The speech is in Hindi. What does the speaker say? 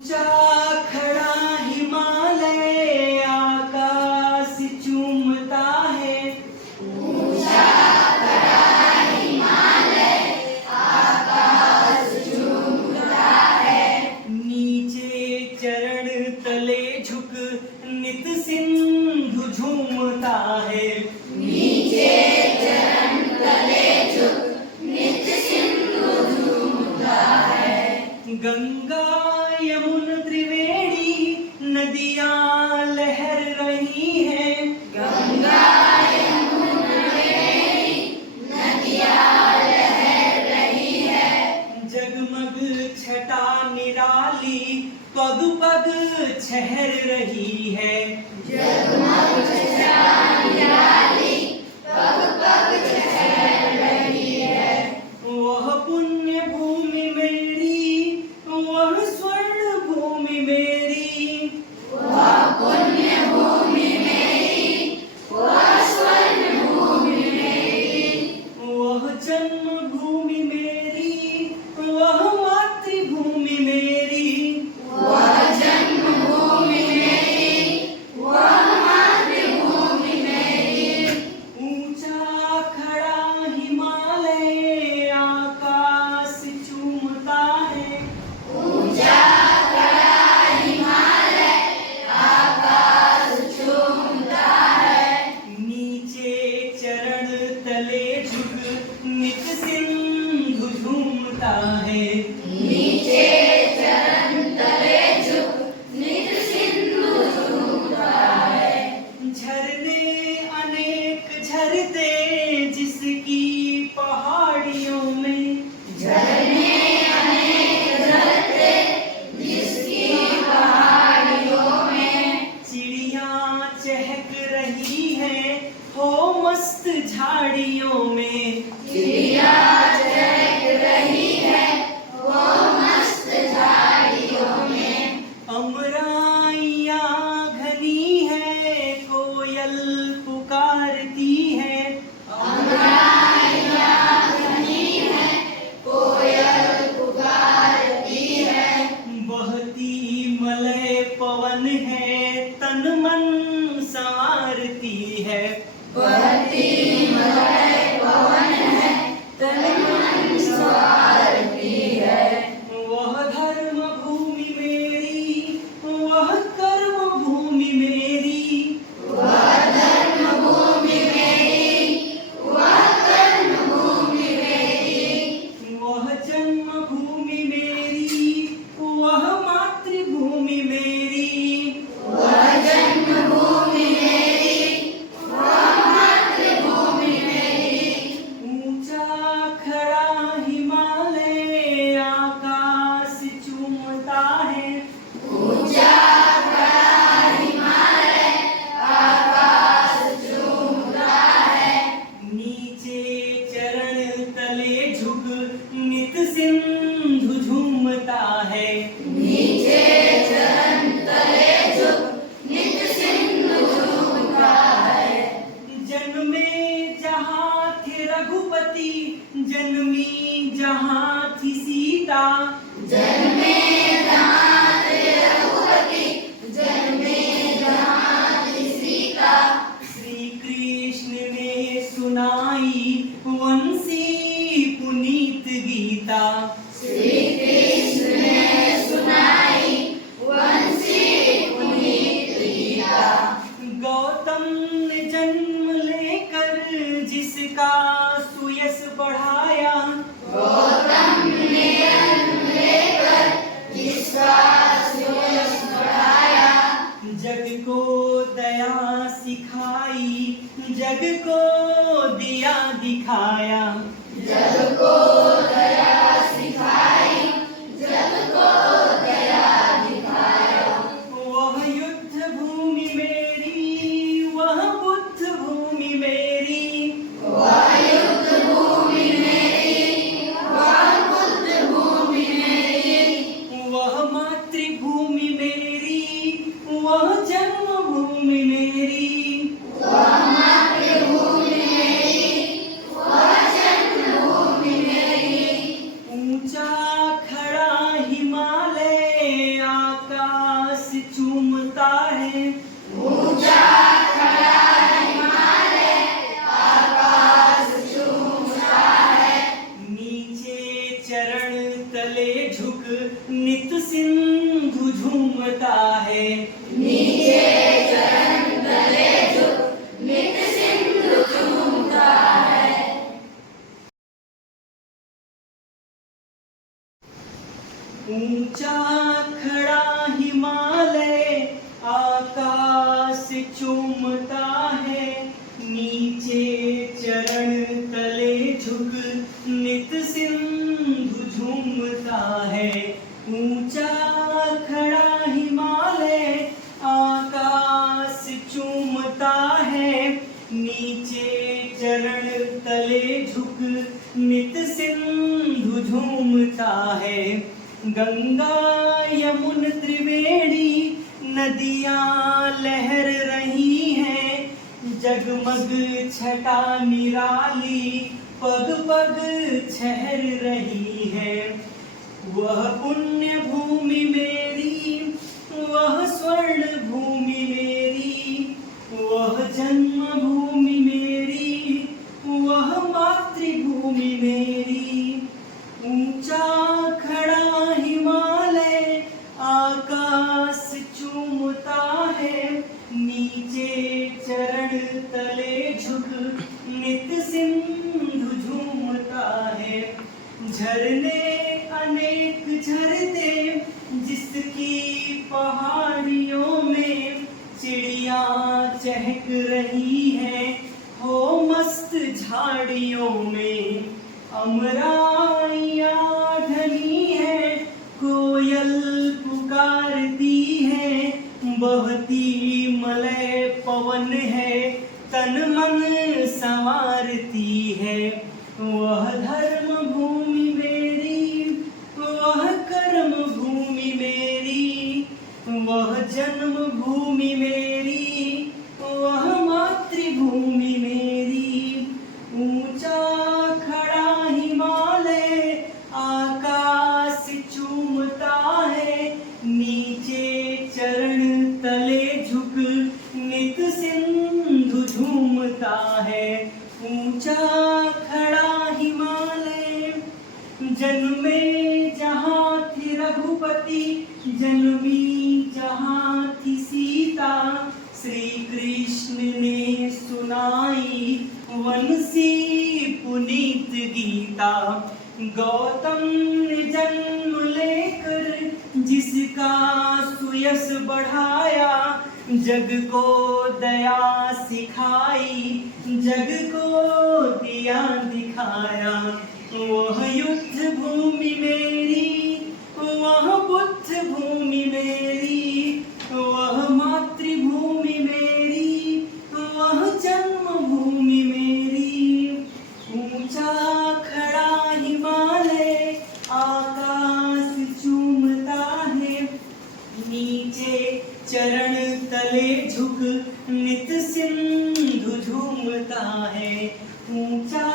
ऊंचा खड़ा हिमालय आकाश चूमता है। ऊंचा खड़ा हिमालय आकाश चूमता है। नीचे चरण तले झुक नित सिंधु झूमता है। नीचे चरण तले झुक नित सिंधु झूमता है। गंगा यमुन त्रिवेणी नदियां लहर रही हैं। गंगा यमुन त्रिवेणी नदियां लहर रही है। जगमग छटा निराली पग पग छहर रही है। जगमग छटा निराली पग पग छहर रही है। वह पुण्य भूमि मेरी, वह स्वर्ण भूमि मेरी, वह पुण्य भूमि मेरी, वह स्वर्ण भूमि मेरी। वह जन्म भूमि मेरी, वह मातृभूमि मेरी। वह जन्मभूमि मेरी, वह मातृभूमि मेरी। ऊंचा खड़ा हिमालय आकाश चूमता है। ऊंचा खड़ा हिमालय आकाश चूमता है। नीचे चरण तले झुक नित सिंधु झूमता है। नीचे चरण तले झुक नित सिंधु झूमता है। झरने अनेक झरते जिसकी पहाड़ियों में। झरने अनेक झरते जिसकी पहाड़ियों में। चिड़ियां चहक रही है हो मस्त झाड़ियों में। चिड़िया चहक रही है वो मस्त झाड़ियों में। अमराइयां घनी है कोयल पुकारती है। अमराइयां घनी है कोयल पुकारती है। बहती मलय पवन है तन मन संवारती है। बहती मलय पवन है तन मन संवारती है। वह धर्म भूमि मेरी, वह कर्म भूमि मेरी। वह धर्म भूमि मेरी, वह कर्म भूमि मेरी। वह जन्म भूमि मेरी, वह मातृभूमि मेरी। वह जन्मभूमि मेरी, वह मातृभूमि मेरी। ऊंचा खड़ा हिमालय आकाश चूमता है। ऊंचा खड़ा हिमालय आकाश चूमता है। नीचे चरण तले झुक नित सिंधु झूमता है। नीचे चरण तले झुक नित सिंधु झूमता है। जन्मे जहाँ थे रघुपति, जन्मी जहाँ थी सीता। जन्मे जहाँ थे रघुपति, जन्मे जहाँ थी सीता। श्री कृष्ण ने सुनाई वंशी पुनीत गीता। श्री कृष्ण ने सुनाई वंशी पुनीत गीता। गौतम ने जन्म लेकर जिसका सुयश बढ़ाया। गौतम ने जन्म लेकर जिसका सुयश बढ़ाया। जग को दया सिखाई, जग को दिया दिखाया। जग को दया सिखाई, जग को दया दिखाया। वह युद्ध भूमि मेरी, वह बुद्ध भूमि मेरी। वह युद्ध भूमि मेरी, वह बुद्ध भूमि मेरी। वह मातृभूमि मेरी, वह जन्मभूमि मेरी। वह मातृभूमि ऊंचा खड़ा हिमालय आकाश चूमता है, नीचे चरण तले झुक नित सिंधु झूमता है। ऊंचा खड़ा हिमालय आकाश चूमता है, नीचे चरण तले झुक नित सिंधु झूमता है। गंगा यमुन त्रिवेणी नदियां लहर रही हैं, जगमग छटा निराली पग पग छहर रही है। वह पुण्य भूमि मेरी, वह स्वर्ण भूमि मेरी, वह जन्म भूमि मेरी, वह मातृभूमि मेरी। ऊंचा खड़ा हिमालय आकाश चूमता है, नीचे चरण तले झुक नित सिंधु झूमता है। झरने अनेक झरते जिसकी पहाड़ियों में, चिड़िया चहक रही है हो मस्त झाड़ियों में। अमराइयाँ ढली है, कोयल पुकारती है, बहती मलय पवन है, तन मन संवारती है। वह धर्म भूमि मेरी, वह कर्म भूमि मेरी, वह जन्म भूमि मेरी, वह मातृभूमि मेरी। ऊंचा खड़ा हिमालय आकाश चूमता है, नीचे चरण तले झुक नित सिंधु झूमता है। ऊंचा खड़ा हिमालय जन्मे जहाँ थे रघुपति, जन्मी जहाँ थी सीता, श्री कृष्ण ने सुनाई वंशी पुनीत गीता। गौतम ने जन्म लेकर जिसका सुयश बढ़ाया, जग को दया सिखाई, जग को दिया दिखाया। वह युद्ध भूमि मेरी, वह बुद्ध भूमि मेरी, वह मातृभूमि मेरी, वह जन्म भूमि मेरी। ऊंचा खड़ा हिमालय आकाश चूमता है, नीचे चरण तले झुक नित सिंधु झूमता है। ऊंचा